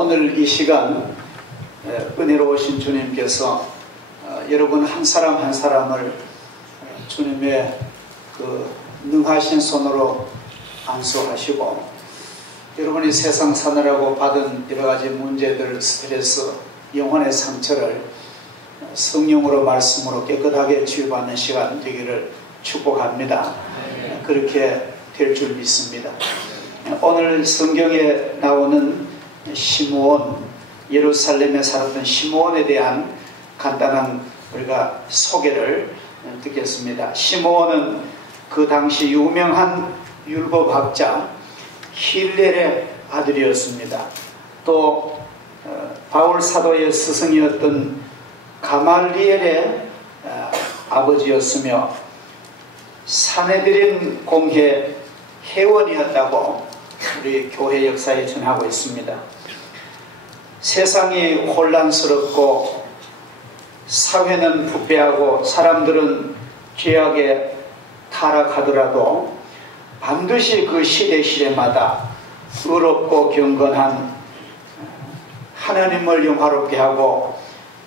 오늘 이 시간 은혜로우신 주님께서 여러분 한 사람 한 사람을 주님의 그 능하신 손으로 안수하시고 여러분이 세상 사느라고 받은 여러가지 문제들, 스트레스, 영혼의 상처를 성령으로 말씀으로 깨끗하게 치유받는 시간 되기를 축복합니다. 그렇게 될 줄 믿습니다. 오늘 성경에 나오는 시므온, 예루살렘에 살았던 시므온에 대한 간단한 우리가 소개를 듣겠습니다. 시므온은 그 당시 유명한 율법학자 힐렐의 아들이었습니다. 또 바울 사도의 스승이었던 가말리엘의 아버지였으며 산헤드린 공회 회원이었다고 우리 교회 역사에 전하고 있습니다. 세상이 혼란스럽고 사회는 부패하고 사람들은 죄악에 타락하더라도 반드시 그 시대마다 의롭고 경건한 하나님을 영화롭게 하고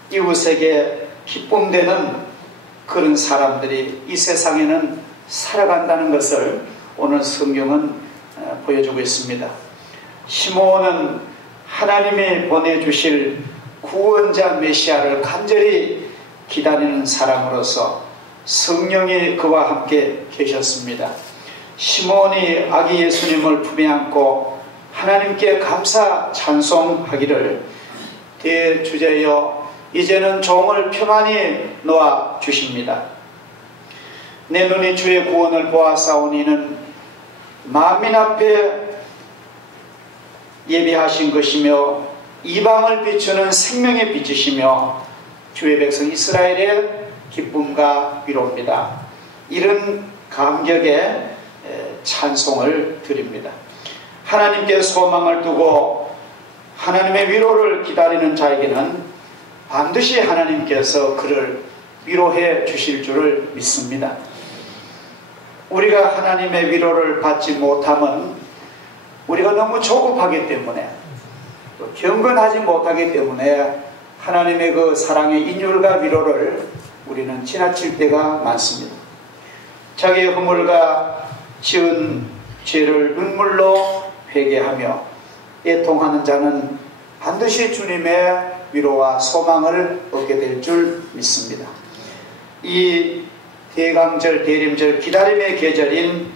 이웃에게 기쁨되는 그런 사람들이 이 세상에는 살아간다는 것을 오늘 성경은 보여주고 있습니다. 시므온은 하나님이 보내주실 구원자 메시아를 간절히 기다리는 사람으로서 성령이 그와 함께 계셨습니다. 시므온이 아기 예수님을 품에 안고 하나님께 감사 찬송하기를 대주제여 이제는 종을 평안히 놓아 주십니다. 내 눈이 주의 구원을 보아사오니는 만민 앞에 예비하신 것이며 이방을 비추는 생명의 빛이시며 주의 백성 이스라엘의 기쁨과 위로입니다. 이런 감격의 찬송을 드립니다. 하나님께 소망을 두고 하나님의 위로를 기다리는 자에게는 반드시 하나님께서 그를 위로해 주실 줄을 믿습니다. 우리가 하나님의 위로를 받지 못하면 우리가 너무 조급하기 때문에 경건하지 못하기 때문에 하나님의 그 사랑의 인율과 위로를 우리는 지나칠 때가 많습니다. 자기의 허물과 지은 죄를 눈물로 회개하며 애통하는 자는 반드시 주님의 위로와 소망을 얻게 될 줄 믿습니다. 이 대강절, 대림절, 기다림의 계절인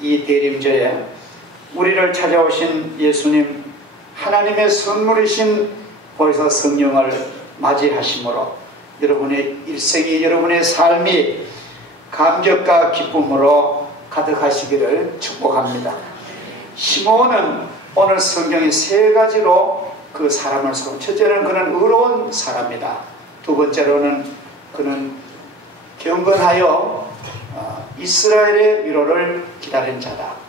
이 대림절에 우리를 찾아오신 예수님, 하나님의 선물이신 보혜사 성령을 맞이하심으로 여러분의 일생이, 여러분의 삶이 감격과 기쁨으로 가득하시기를 축복합니다. 시므온은 오늘 성경이 세 가지로 그 사람을 소개합니다. 첫째는 그는 의로운 사람이다. 두 번째로는 그는 경건하여 이스라엘의 위로를 기다린 자다.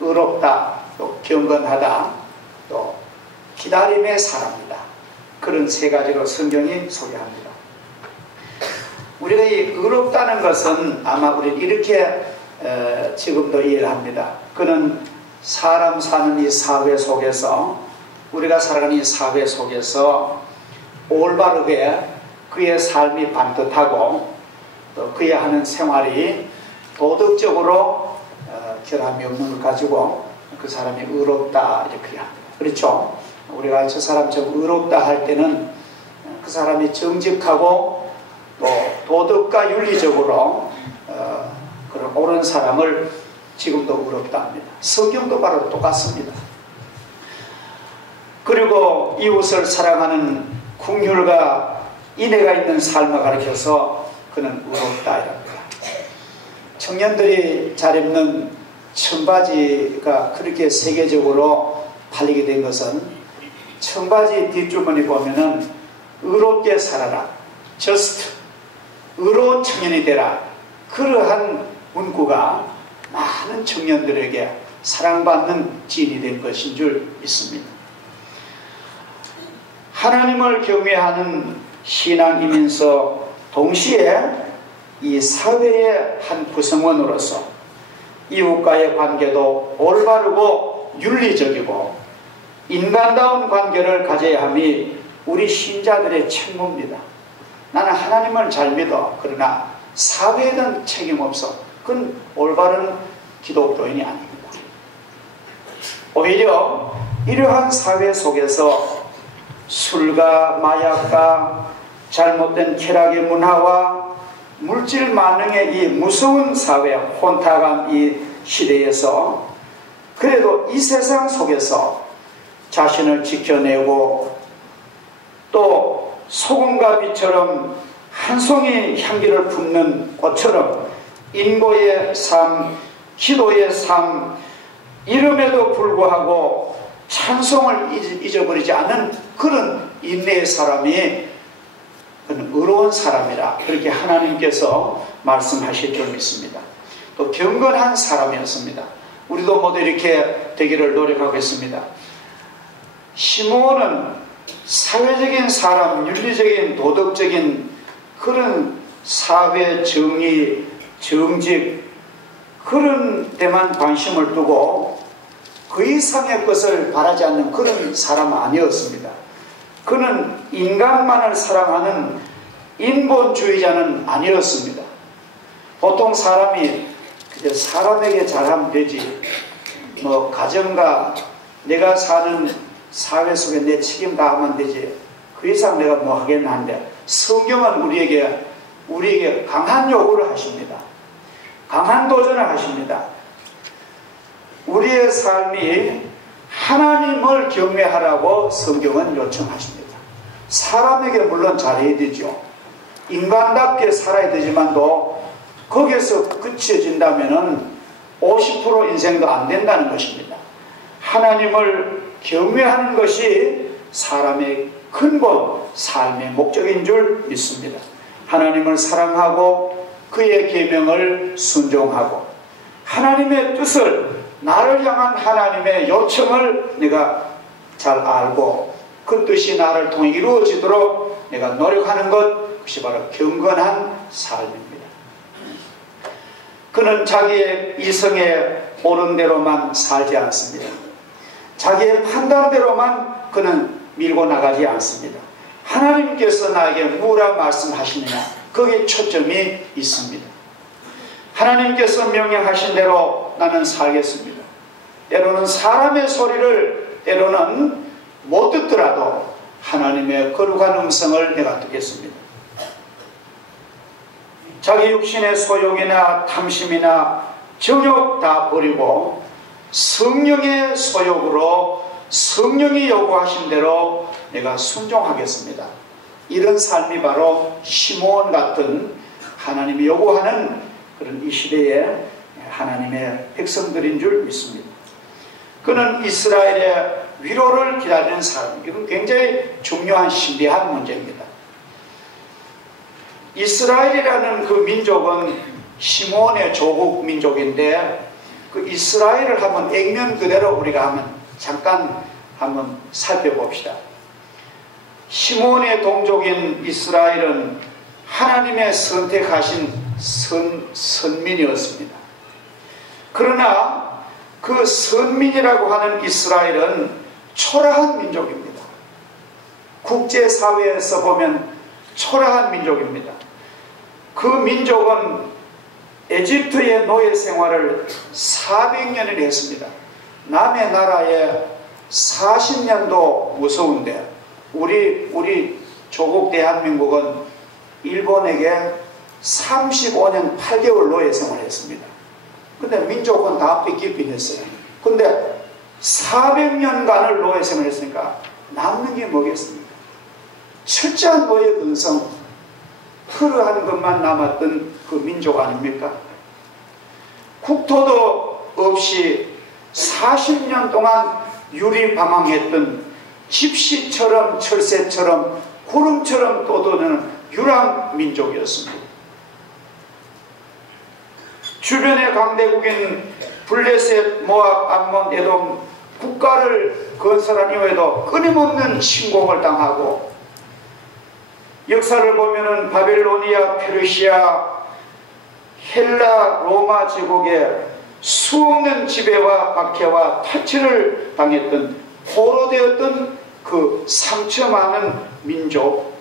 의롭다, 또 경건하다, 또 기다림의 사람이다. 그런 세 가지로 성경이 소개합니다. 우리가 이 의롭다는 것은 아마 우리는 이렇게 지금도 이해를 합니다. 그는 사람 사는 이 사회 속에서, 우리가 살아가는 이 사회 속에서 올바르게 그의 삶이 반듯하고 또 그의 하는 생활이 도덕적으로 결함이 없는 걸 가지고 그 사람이 의롭다 이렇게 합니다. 그렇죠? 우리가 저 사람 좀 의롭다 할 때는 그 사람이 정직하고 또 도덕과 윤리적으로 그런 옳은 사람을 지금도 의롭다 합니다. 성경도 바로 똑같습니다. 그리고 이웃을 사랑하는 긍휼과 인애가 있는 삶을 가르쳐서 그는 의롭다 이랍니다. 청년들이 잘 입는 청바지가 그렇게 세계적으로 팔리게 된 것은 청바지 뒷주머니 보면은 의롭게 살아라, just 의로운 청년이 되라, 그러한 문구가 많은 청년들에게 사랑받는 지인이 된 것인 줄 믿습니다. 하나님을 경외하는 신앙이면서 동시에 이 사회의 한 구성원으로서 이웃과의 관계도 올바르고 윤리적이고 인간다운 관계를 가져야 함이 우리 신자들의 책무입니다. 나는 하나님을 잘 믿어. 그러나 사회에 대한 책임 없어. 그건 올바른 기독교인이 아닙니다. 오히려 이러한 사회 속에서 술과 마약과 잘못된 쾌락의 문화와 물질 만능의 이 무서운 사회, 혼탁한 이 시대에서 그래도 이 세상 속에서 자신을 지켜내고 또 소금과 빛처럼 한 송이 향기를 품는 꽃처럼 인고의 삶, 기도의 삶, 이름에도 불구하고 찬송을 잊어버리지 않는 그런 인내의 사람이 그는 의로운 사람이라 그렇게 하나님께서 말씀하실 줄 믿습니다. 또 경건한 사람이었습니다. 우리도 모두 이렇게 되기를 노력하겠습니다. 시므온은 사회적인 사람, 윤리적인 도덕적인 그런 사회 정의, 정직 그런 데만 관심을 두고 그 이상의 것을 바라지 않는 그런 사람은 아니었습니다. 그는 인간만을 사랑하는 인본주의자는 아니었습니다. 보통 사람이 그저 사람에게 잘하면 되지, 뭐 가정과 내가 사는 사회 속에 내 책임 다 하면 되지, 그 이상 내가 뭐 하겠나 한데, 성경은 우리에게 강한 요구를 하십니다. 강한 도전을 하십니다. 우리의 삶이 하나님을 경외하라고 성경은 요청하십니다. 사람에게 물론 잘해야 되죠. 인간답게 살아야 되지만도 거기에서 그쳐진다면 50% 인생도 안 된다는 것입니다. 하나님을 경외하는 것이 사람의 근본, 삶의 목적인 줄 믿습니다. 하나님을 사랑하고 그의 계명을 순종하고 하나님의 뜻을, 나를 향한 하나님의 요청을 내가 잘 알고 그 뜻이 나를 통해 이루어지도록 내가 노력하는 것, 그것이 바로 경건한 삶입니다. 그는 자기의 이성에 옳은 대로만 살지 않습니다. 자기의 판단대로만 그는 밀고 나가지 않습니다. 하나님께서 나에게 뭐라 말씀하시느냐, 거기에 초점이 있습니다. 하나님께서 명령하신 대로 나는 살겠습니다. 때로는 사람의 소리를 때로는 못 듣더라도 하나님의 거룩한 음성을 내가 듣겠습니다. 자기 육신의 소욕이나 탐심이나 정욕 다 버리고 성령의 소욕으로 성령이 요구하신 대로 내가 순종하겠습니다. 이런 삶이 바로 시므온 같은 하나님이 요구하는 그런 이 시대의 하나님의 백성들인 줄 믿습니다. 그는 이스라엘의 위로를 기다리는 사람, 이건 굉장히 중요한 신비한 문제입니다. 이스라엘이라는 그 민족은 시므온의 조국 민족인데 그 이스라엘을 한번 액면 그대로 우리가 잠깐 한번 살펴봅시다. 시므온의 동족인 이스라엘은 하나님의 선택하신 선민이었습니다. 그러나 그 선민이라고 하는 이스라엘은 초라한 민족입니다. 국제사회에서 보면 초라한 민족입니다. 그 민족은 에집트의 노예 생활을 400년을 했습니다. 남의 나라에 40년도 무서운데 우리 조국 대한민국은 일본에게 35년 8개월 노예 생활을 했습니다. 근데 민족은 다 뺏기긴 했어요. 근데 400년간을 노예 생활을 했으니까 남는 게 뭐겠습니까? 철저한 노예 근성, 흐르한 것만 남았던 그 민족 아닙니까? 국토도 없이 40년 동안 유리방황했던 집시처럼 철새처럼 구름처럼 떠도는 유랑 민족이었습니다. 주변의 강대국인 블레셋, 모압, 암몬, 에돔 국가를 건설한 이후에도 끊임없는 침공을 당하고, 역사를 보면은 바벨로니아, 페르시아, 헬라, 로마 제국의 수없는 지배와 박해와 타치를 당했던 포로되었던 그 상처 많은 민족,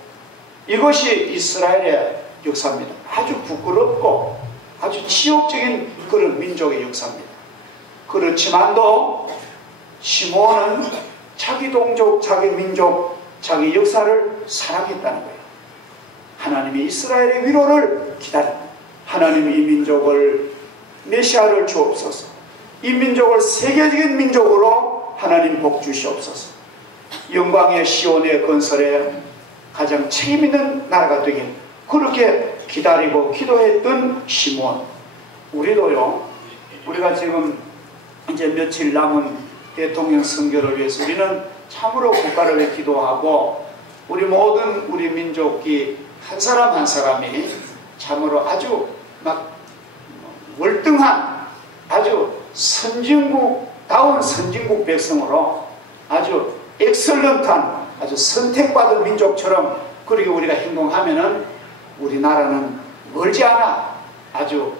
이것이 이스라엘의 역사입니다. 아주 부끄럽고 아주 치욕적인 그런 민족의 역사입니다. 그렇지만도 시므온은 자기 동족, 자기 민족, 자기 역사를 사랑했다는 거예요. 하나님이 이스라엘의 위로를 기다립니다. 하나님이 이 민족을 메시아를 주옵소서. 이 민족을 세계적인 민족으로 하나님 복 주시옵소서. 영광의 시온의 건설에 가장 책임있는 나라가 되길 그렇게 기다리고 기도했던 시므온. 우리도요, 우리가 지금 이제 며칠 남은 대통령 선거를 위해서 우리는 참으로 국가를 위해 기도하고, 우리 모든 우리 민족이 한 사람 한 사람이 참으로 아주 막 월등한 아주 선진국다운 선진국 백성으로 아주 엑설런트한 아주 선택받은 민족처럼 그렇게 우리가 행동하면은 우리나라는 멀지 않아 아주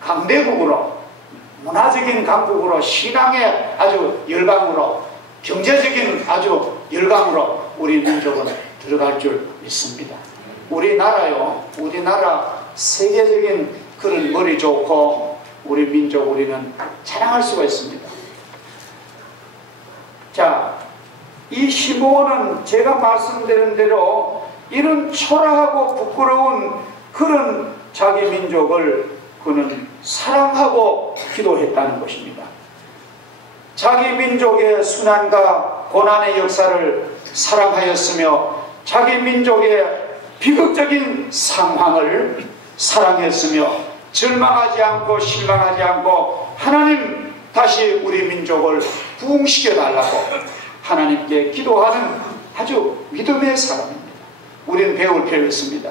강대국으로, 문화적인 강국으로, 신앙의 아주 열강으로, 경제적인 아주 열강으로 우리 민족은 들어갈 줄 믿습니다. 우리나라요, 우리나라 세계적인 그런 머리 좋고 우리 민족 우리는 자랑할 수가 있습니다. 자, 이 시므온은 제가 말씀드린 대로 이런 초라하고 부끄러운 그런 자기 민족을 그는 사랑하고 기도했다는 것입니다. 자기 민족의 순환과 고난의 역사를 사랑하였으며 자기 민족의 비극적인 상황을 사랑했으며 절망하지 않고 실망하지 않고 하나님 다시 우리 민족을 부흥시켜 달라고 하나님께 기도하는 아주 믿음의 사람입니다. 우리는 배울 필요가 있습니다.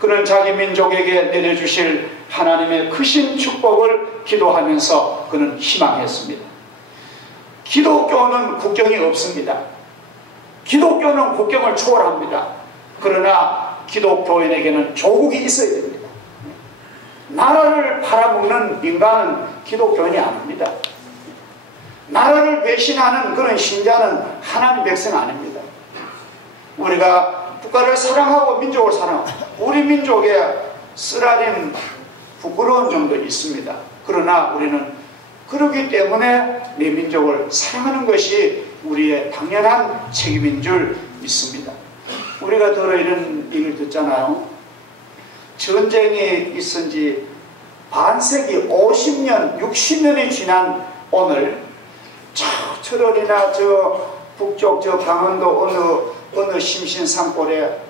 그는 자기 민족에게 내려주실 하나님의 크신 축복을 기도하면서 그는 희망했습니다. 기독교는 국경이 없습니다. 기독교는 국경을 초월합니다. 그러나 기독교인에게는 조국이 있어야 됩니다. 나라를 팔아먹는 인간은 기독교인이 아닙니다. 나라를 배신하는 그런 신자는 하나님 백성 아닙니다. 우리가 국가를 사랑하고 민족을 사랑하고 우리 민족에 쓰라린 부끄러운 점도 있습니다. 그러나 우리는 그렇기 때문에 내 민족을 사랑하는 것이 우리의 당연한 책임인 줄 믿습니다. 우리가 들어 이런 얘기를 듣잖아요. 전쟁이 있은 지 반세기 50년, 60년이 지난 오늘 저 철원이나 저 북쪽 저 강원도 어느 심신산골에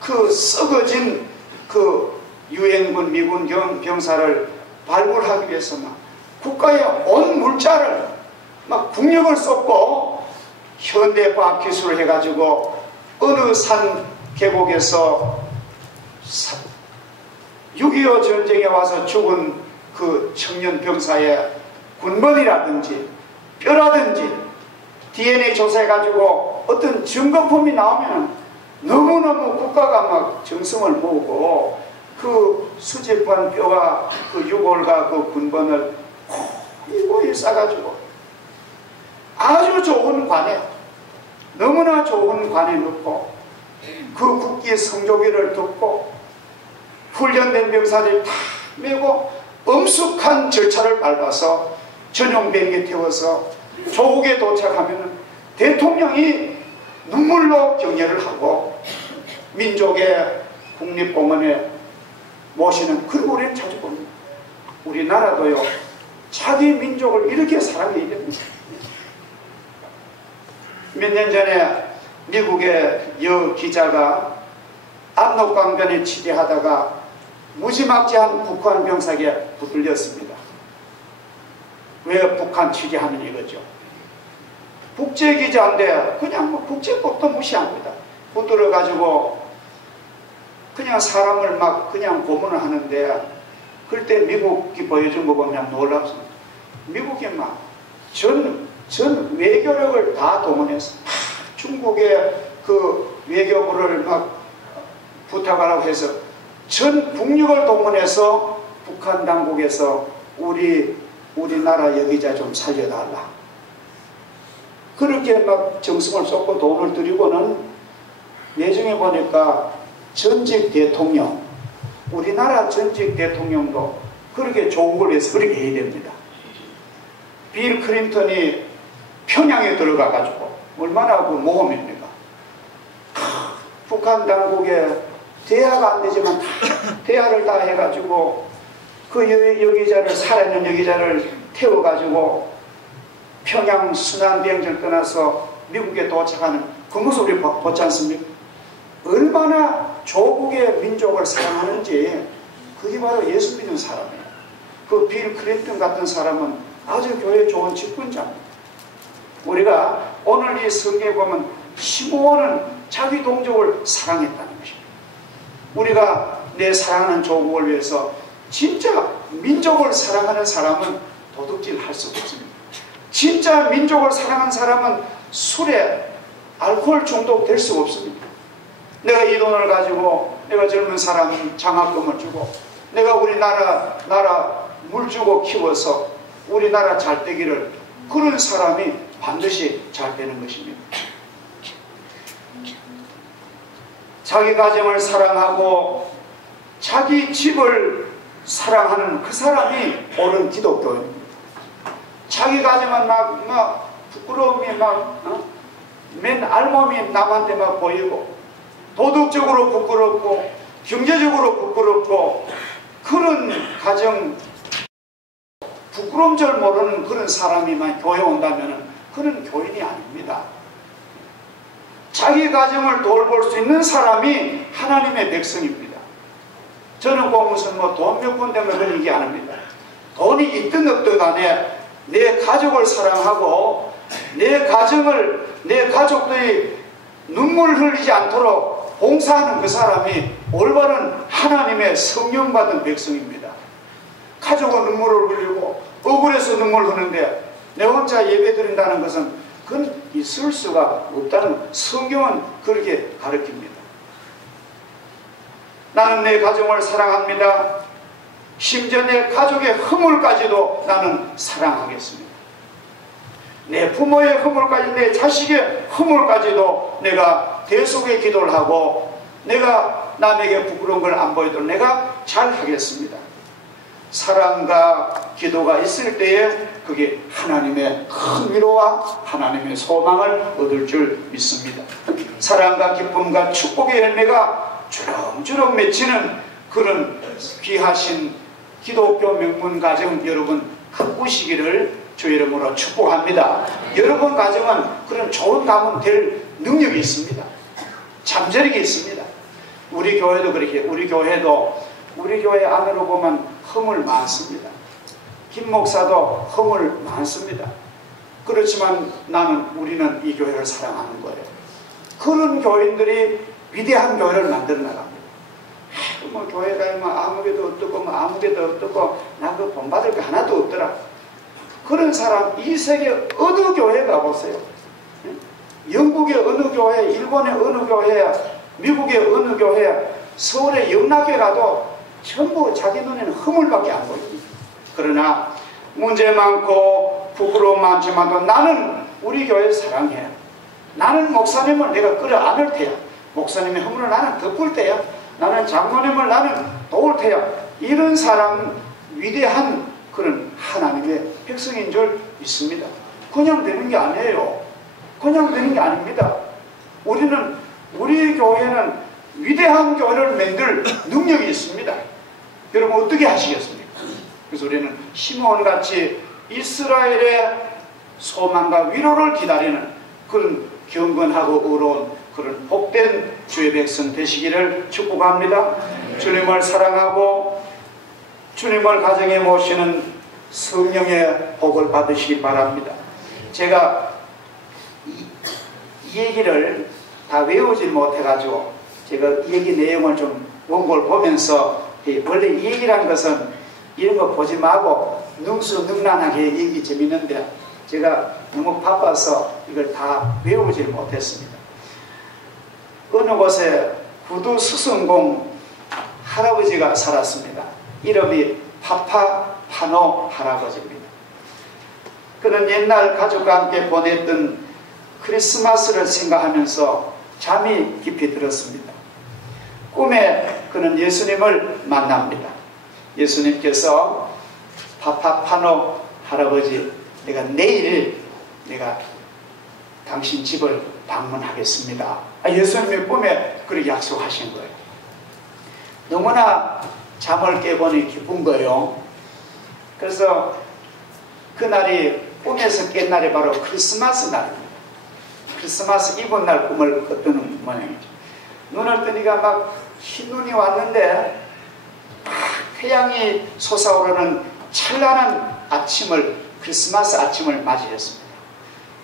그 썩어진 그 유엔군 미군 병사를 발굴하기 위해서 막 국가의 온 물자를 막 국력을 쏟고 현대과학 기술을 해가지고 어느 산 계곡에서 6.25 전쟁에 와서 죽은 그 청년 병사의 군번이라든지 뼈라든지 DNA 조사해가지고 어떤 증거품이 나오면 너무너무 국가가 막 정성을 모으고 그 수집한 뼈와 그 유골과 그 군번을 고이 싸가지고 아주 좋은 관에, 너무나 좋은 관에 넣고 그 국기의 성조기를 듣고 훈련된 병사들이 다 메고 엄숙한 절차를 밟아서 전용 비행기에 태워서 조국에 도착하면 대통령이 눈물로 격려를 하고 민족의 국립공원에 모시는 그런 우리는 자주 봅니다. 우리나라도요, 자기 민족을 이렇게 사랑해야 됩니다. 몇 년 전에 미국의 여 기자가 압록강변에 취재하다가 무지막지한 북한 병사에게 붙들렸습니다. 왜 북한 취재하는 이거죠? 국제기자인데 그냥 뭐 국제법도 무시합니다. 붙들어가지고 그냥 사람을 막 그냥 고문을 하는데, 그때 미국이 보여준 거 보면 놀랍습니다. 미국이 막 전 외교력을 다 동원해서 중국의 그 외교부를 막 부탁하라고 해서 전 국력을 동원해서 북한 당국에서 우리나라 여기자 좀 살려달라. 그렇게 막 정성을 쏟고 돈을 들이고는 예정에 보니까 전직 대통령, 우리나라 전직 대통령도 그렇게 조국을 위해서 그렇게 해야 됩니다. 빌 클린턴이 평양에 들어가 가지고 얼마나 그 모험입니까? 북한 당국에 대화가 안 되지만 다 대화를 다 해가지고 그 여기자를 살아있는 여기자를 태워가지고 평양 순환비행기를 떠나서 미국에 도착하는 그 모습을 우리 보지 않습니까? 얼마나 조국의 민족을 사랑하는지 그게 바로 예수 믿는 사람이에요. 그 빌 클린턴 같은 사람은 아주 교회 좋은 직분자입니다. 우리가 오늘 이 성경에 보면 시므온은 자기 동족을 사랑했다는 것입니다. 우리가 내 사랑하는 조국을 위해서 진짜 민족을 사랑하는 사람은 도둑질 할 수 없습니다. 진짜 민족을 사랑하는 사람은 술에 알코올 중독 될 수 없습니다. 내가 이 돈을 가지고 내가 젊은 사람 장학금을 주고 내가 우리나라 물 주고 키워서 우리나라 잘 되기를, 그런 사람이 반드시 잘 되는 것입니다. 자기 가정을 사랑하고 자기 집을 사랑하는 그 사람이 옳은 기독교입니다. 자기 가정은 막 부끄러움이 맨 알몸이 남한테 막 보이고 도덕적으로 부끄럽고 경제적으로 부끄럽고 그런 가정, 부끄러움 줄 모르는 그런 사람이만 교회 온다면 그는 교인이 아닙니다. 자기 가정을 돌볼 수 있는 사람이 하나님의 백성입니다. 저는 꼭 무슨 돈 몇 푼 때문에 그런 얘기 안 합니다. 돈이 있든 없든 간에 내 가족을 사랑하고 내 가정을, 내 가족들이 눈물 흘리지 않도록 봉사하는 그 사람이 올바른 하나님의 성령받은 백성입니다. 가족은 눈물을 흘리고 억울해서 눈물 흐르는데 내 혼자 예배 드린다는 것은 그건 있을 수가 없다는, 성경은 그렇게 가르칩니다. 나는 내 가정을 사랑합니다. 심지어 내 가족의 허물까지도 나는 사랑하겠습니다. 내 부모의 허물까지, 내 자식의 허물까지도 내가 대속의 기도를 하고 내가 남에게 부끄러운 걸 안 보이도록 내가 잘 하겠습니다. 사랑과 기도가 있을 때에 그게 하나님의 큰 위로와 하나님의 소망을 얻을 줄 믿습니다. 사랑과 기쁨과 축복의 열매가 주렁주렁 맺히는 그런 귀하신 기독교 명문 가정 여러분 가꾸시기를 주 이름으로 축복합니다. 여러분 가정은 그런 좋은 가문 될 능력이 있습니다. 잠재력이 있습니다. 우리 교회도 그렇게, 우리 교회 안으로 보면 허물 많습니다. 김 목사도 허물 많습니다. 그렇지만 우리는 이 교회를 사랑하는 거예요. 그런 교인들이 위대한 교회를 만들어 나갑니다. 교회 가면 아무개도 없고 아무개도 없고 나 그 본받을 거 하나도 없더라. 그런 사람 이 세계 어느 교회 가보세요. 영국의 어느 교회, 일본의 어느 교회, 미국의 어느 교회, 서울의 영락교회 가도 전부 자기 눈에는 허물밖에 안 보입니다. 그러나 문제 많고 부끄러움 많지만도 나는 우리 교회 사랑해. 나는 목사님을 내가 끌어안을 테야. 목사님의 허물을 나는 덮을 테야. 나는 장로님을 나는 도울 테야. 이런 사람은 위대한 그런 하나님의 백성인 줄 믿습니다. 그냥 되는 게 아니에요. 그냥 되는 게 아닙니다. 우리 교회는 위대한 교회를 만들 능력이 있습니다. 여러분 어떻게 하시겠습니까? 그래서 우리는 시므온같이 이스라엘의 소망과 위로를 기다리는 그런 경건하고 의로운 그런 복된 주의 백성 되시기를 축복합니다. 주님을 사랑하고 주님을 가정에 모시는 성령의 복을 받으시기 바랍니다. 제가 이 얘기를 다 외우질 못해가지고 제가 이 얘기 내용을 좀 원고를 보면서 원래 이 얘기라는 것은 이런 거 보지 말고 능수능란하게 얘기 재밌는데 제가 너무 바빠서 이걸 다 외우질 못했습니다. 어느 곳에 구두 수성공 할아버지가 살았습니다. 이름이 파노 할아버지입니다. 그는 옛날 가족과 함께 보냈던 크리스마스를 생각하면서 잠이 깊이 들었습니다. 꿈에 그는 예수님을 만납니다. 예수님께서 파파파노 할아버지, 내가 당신 집을 방문하겠습니다. 예수님이 꿈에 그렇게 약속하신 거예요. 너무나 잠을 깨보니 기쁜 거예요. 그래서 그날이 꿈에서 깬 날이 바로 크리스마스 날입니다. 크리스마스 이브 날 꿈을 꿨던 모양이죠. 눈을 뜨니까 막 흰눈이 왔는데 막 태양이 솟아오르는 찬란한 아침을, 크리스마스 아침을 맞이했습니다.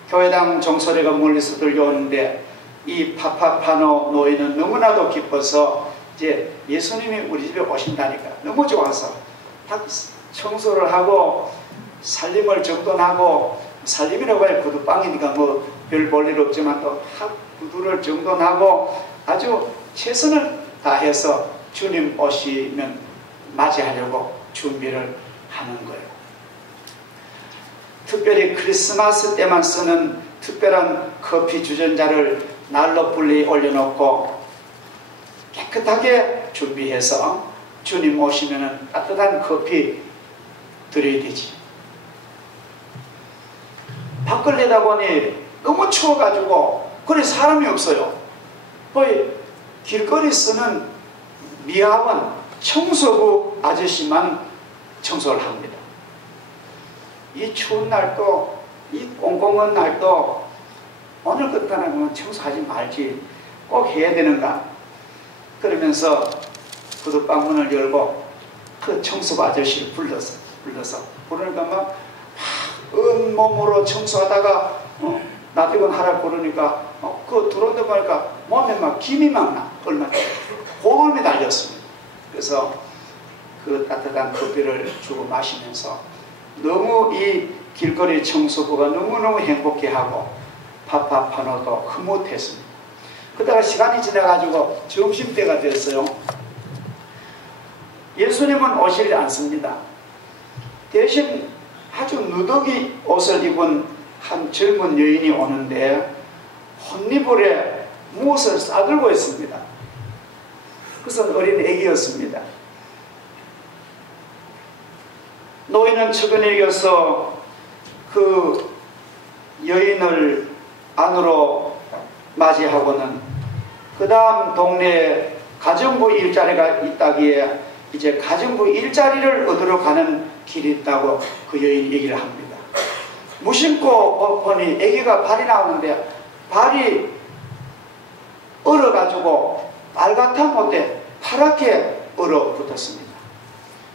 교회당 종소리가 멀리서 들려오는데 이 파파파노 노인은 너무나도 기뻐서 이제 예수님이 우리 집에 오신다니까 너무 좋아서 딱 청소를 하고 살림을 정돈하고, 살림이라고 해야 구두방이니까 뭐 별 볼 일 없지만 또 구두를 정돈하고 아주 최선을 다해서 주님 오시면 맞이하려고 준비를 하는 거예요. 특별히 크리스마스 때만 쓰는 특별한 커피 주전자를 난로 불리 올려놓고 깨끗하게 준비해서 주님 오시면 따뜻한 커피 드려야 되지. 밖을 내다보니 너무 추워가지고 그래 사람이 없어요. 거의 길거리 쓰는 미화원 청소부 아저씨만 청소를 합니다. 이 추운 날도, 이 꽁꽁한 날도 오늘 끝나면 청소하지 말지, 꼭 해야 되는가? 그러면서 구두방 문을 열고 그 청소부 아저씨를 불러서 부르니까 막 온몸으로 청소하다가 나대건 하라 부르니까 그 들어온다 보니까 몸에 막 김이 막 나. 얼마나 고름이 달렸습니다. 그래서 그 따뜻한 커피를 주고 마시면서 너무 이 길거리 청소부가 너무너무 행복해하고 파파파노도 흐뭇했습니다. 그러다가 시간이 지나가지고 점심때가 됐어요. 예수님은 오시지 않습니다. 대신 아주 누더기 옷을 입은 한 젊은 여인이 오는데 혼니불에 무엇을 싸들고 있습니다. 그것은 어린 애기였습니다. 노인은 측은히 여겨서 그 여인을 안으로 맞이하고는 그 다음 동네에 가정부 일자리가 있다기에 이제 가정부 일자리를 얻으러 가는 길이 있다고 그 여인이 얘기를 합니다. 무심코 보니 아기가 발이 나오는데 발이 얼어가지고 빨갛다 못해 파랗게 얼어붙었습니다.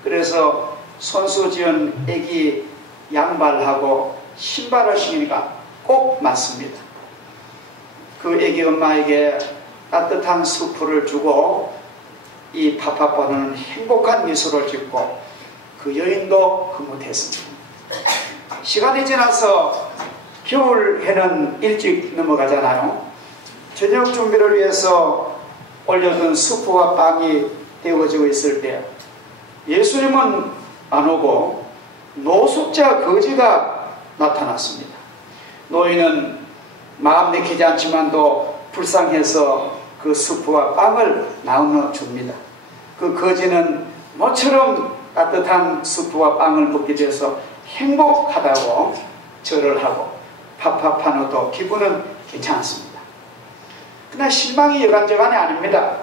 그래서 손수 지은 아기 양발하고 신발을 신으니까 꼭 맞습니다. 그 아기 엄마에게 따뜻한 수프를 주고 이 파파파노는 행복한 미소를 짓고 그 여인도 흐뭇했습니다. 시간이 지나서 겨울에는 일찍 넘어가잖아요. 저녁 준비를 위해서 올려둔 수프와 빵이 데워지고 있을 때 예수님은 안 오고 노숙자 거지가 나타났습니다. 노인은 마음 내키지 않지만도 불쌍해서 그 수프와 빵을 나눠 줍니다. 그 거지는 모처럼 따뜻한 수프와 빵을 먹게 돼서 행복하다고 절을 하고 파파파노도 기분은 괜찮습니다. 그러나 실망이 여간저간이 아닙니다.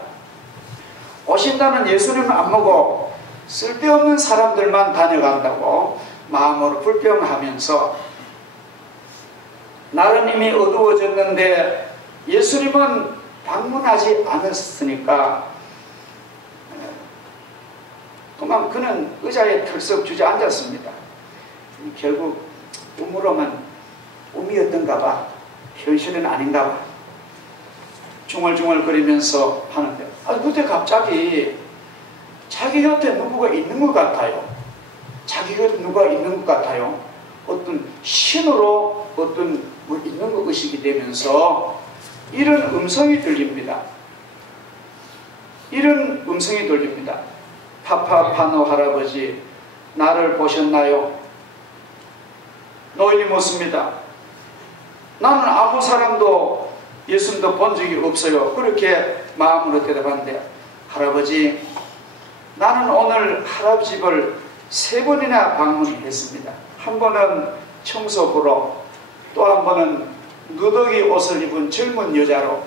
오신다는 예수님은 안 보고 쓸데없는 사람들만 다녀간다고 마음으로 불평하면서 날은 이미 어두워졌는데 예수님은 방문하지 않았으니까 그만 그는 의자에 털썩 주저앉았습니다. 결국 꿈이었던가 봐. 현실은 아닌가 봐. 중얼중얼거리면서 하는데 그때 갑자기 자기 곁에 누구가 있는 것 같아요. 자기 곁에 누가 있는 것 같아요. 어떤 신으로 어떤 뭐 있는 것 의식이 되면서 이런 음성이 들립니다. 이런 음성이 들립니다. 파파파노 할아버지, 나를 보셨나요? 노인이 묻습니다. 나는 아무 사람도 예수님도 본 적이 없어요. 그렇게 마음으로 대답하는데, 할아버지, 나는 오늘 할아버지 집을 3번이나 방문했습니다. 한 번은 청소 보러, 또 한 번은 누더기 옷을 입은 젊은 여자로,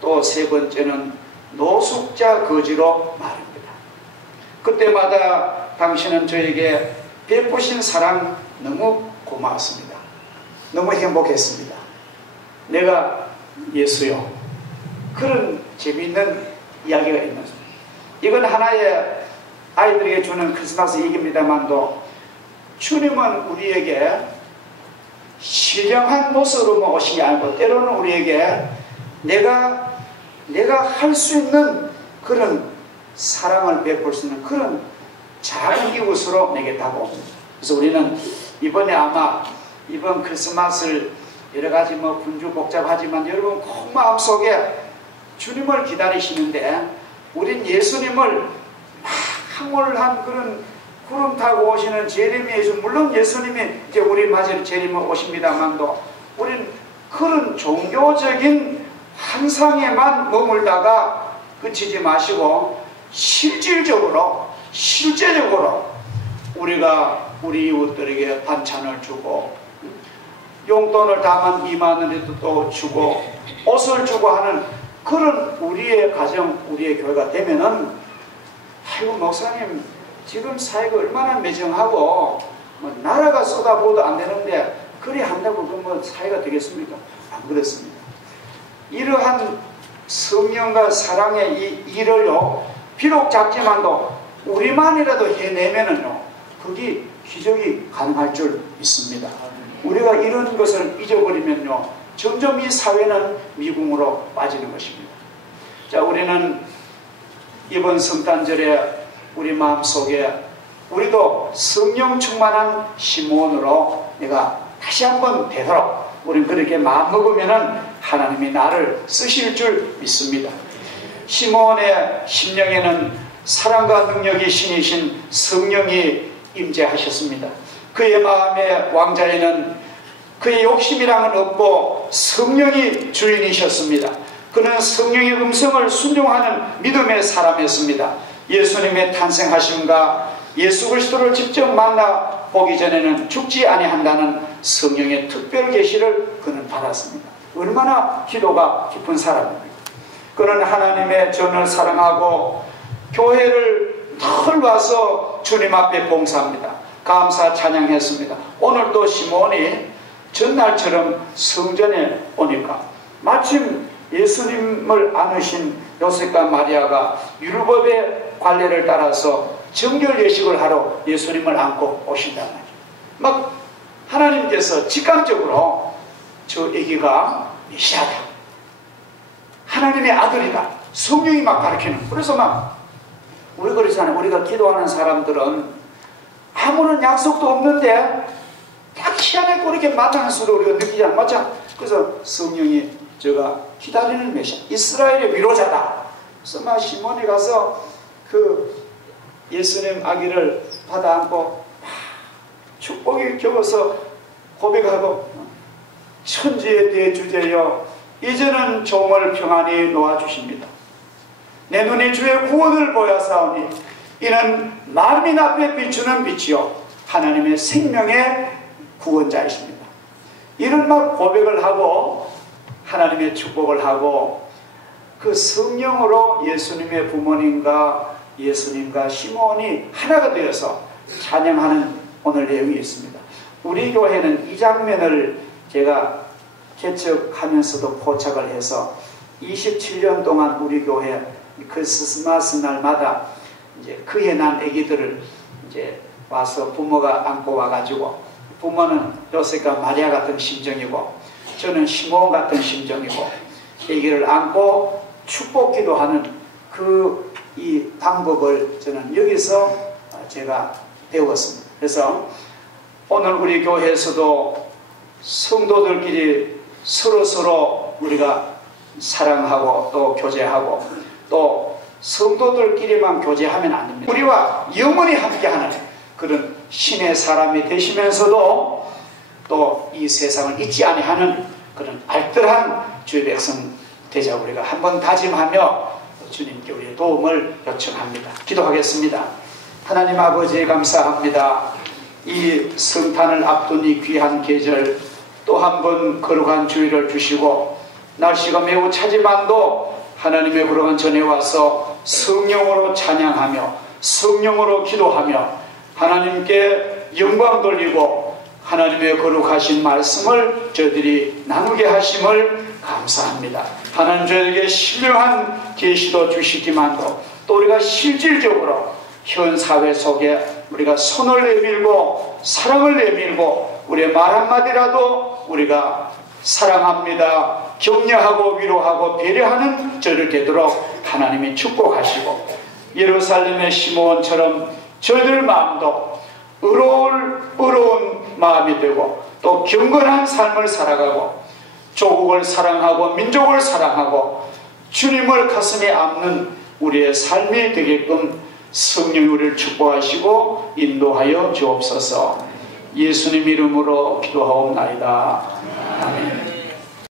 또 3번째는 노숙자 거지로 말입니다. 그때마다 당신은 저에게 베푸신 사랑 너무 고마웠습니다. 너무 행복했습니다. 내가 예수요. 그런 재미있는 이야기가 있는 거죠. 이건 하나의 아이들에게 주는 크리스마스 얘기입니다만도, 주님은 우리에게 신령한 모습으로 오신 게 아니고 때로는 우리에게 내가 할 수 있는 그런 사랑을 베풀 수 있는 그런 작은 이웃으로 내게 다가옵니다. 그래서 우리는 이번에 아마 이번 크리스마스를 여러 가지 분주 복잡하지만 여러분 꼭 마음속에 주님을 기다리시는데, 우린 예수님을 황홀한 그런 구름 타고 오시는 재림의 예수, 물론 예수님이 이제 우리 맞이로 재림을 오십니다만도, 우린 그런 종교적인 환상에만 머물다가 그치지 마시고 실질적으로 우리가 우리 이웃들에게 반찬을 주고, 용돈을 다만 2만 원에도 또 주고, 옷을 주고 하는 그런 우리의 가정, 우리의 교회가 되면은, 아이고 목사님 지금 사회가 얼마나 매정하고 나라가 쏟아부어도 안 되는데 그리 한다고 그 사회가 되겠습니까? 안 그렇습니다. 이러한 성령과 사랑의 이 일을요, 비록 작지만도 우리만이라도 해내면은요, 그게 기적이 가능할 줄 믿습니다. 우리가 이런 것을 잊어버리면요, 점점 이 사회는 미궁으로 빠지는 것입니다. 자, 우리는 이번 성탄절에 우리 마음속에 우리도 성령 충만한 시몬으로 내가 다시 한번 되도록 우리는 그렇게 마음먹으면은 하나님이 나를 쓰실 줄 믿습니다. 시몬의 심령에는 사랑과 능력이 신이신 성령이 임재하셨습니다. 그의 마음의 왕자에는 그의 욕심이랑은 없고 성령이 주인이셨습니다. 그는 성령의 음성을 순종하는 믿음의 사람이었습니다. 예수님의 탄생하심과 예수 그리스도를 직접 만나 보기 전에는 죽지 아니한다는 성령의 특별 계시를 그는 받았습니다. 얼마나 기도가 깊은 사람입니다. 그는 하나님의 전을 사랑하고 교회를 늘 와서 주님 앞에 봉사합니다. 감사 찬양했습니다. 오늘 또 시몬이 전날처럼 성전에 오니까 마침 예수님을 안으신 요셉과 마리아가 율법의 관례를 따라서 정결 예식을 하러 예수님을 안고 오신단 말이에요. 막 하나님께서 직감적으로 저 아기가 메시아다, 하나님의 아들이다, 성령이 막 가르치는. 그래서 막 우리 그렇잖아요. 우리가 기도하는 사람들은 아무런 약속도 없는데 딱 희한하게 이렇게 만나는 수를 우리가 느끼지 않죠? 맞죠? 그래서 성령이 제가 기다리는 메시아, 이스라엘의 위로자다. 그래서 막 시몬이 가서 그 예수님 아기를 받아 안고 축복이 겨워서 고백하고, 천지의 대주제여 이제는 종을 평안히 놓아주십니다. 내 눈이 주의 구원을 보여사오니 이는 만민 앞에 비추는 빛이요 하나님의 생명의 구원자이십니다. 이런 막 고백을 하고 하나님의 축복을 하고, 그 성령으로 예수님의 부모님과 예수님과 시몬이 하나가 되어서 찬양하는 오늘 내용이 있습니다. 우리 교회는 이 장면을 제가 개척하면서도 포착을 해서 27년 동안 우리 교회 크리스마스 날마다 이제 그해 난 아기들을 이제 와서 부모가 안고 와가지고, 부모는 요셉과 마리아 같은 심정이고 저는 시몬 같은 심정이고 아기를 안고 축복 기도하는 이 방법을 저는 여기서 제가 배웠습니다. 그래서 오늘 우리 교회에서도 성도들끼리 서로 우리가 사랑하고 또 교제하고, 또 성도들끼리만 교제하면 안 됩니다. 우리와 영원히 함께하는 그런 신의 사람이 되시면서도 또 이 세상을 잊지 아니하는 그런 알뜰한 주의 백성 되자 우리가 한번 다짐하며 주님께 우리의 도움을 요청합니다. 기도하겠습니다. 하나님 아버지 감사합니다. 이 성탄을 앞둔 이 귀한 계절 또 한 번 거룩한 주일을 주시고 날씨가 매우 차지만도 하나님의 거룩한 전에 와서 성령으로 찬양하며 성령으로 기도하며 하나님께 영광 돌리고 하나님의 거룩하신 말씀을 저희들이 나누게 하심을 감사합니다. 하나님 저희에게 신령한 계시도 주시기만도 또 우리가 실질적으로 현 사회 속에 우리가 손을 내밀고 사랑을 내밀고 우리의 말 한마디라도 우리가 사랑합니다, 격려하고 위로하고 배려하는 저를 되도록 하나님이 축복하시고 예루살렘의 시므온처럼 저희들 마음도 의로운 마음이 되고 또 경건한 삶을 살아가고 조국을 사랑하고 민족을 사랑하고 주님을 가슴에 안는 우리의 삶이 되게끔 성령이 우리를 축복하시고 인도하여 주옵소서. 예수님 이름으로 기도하옵나이다. 아멘.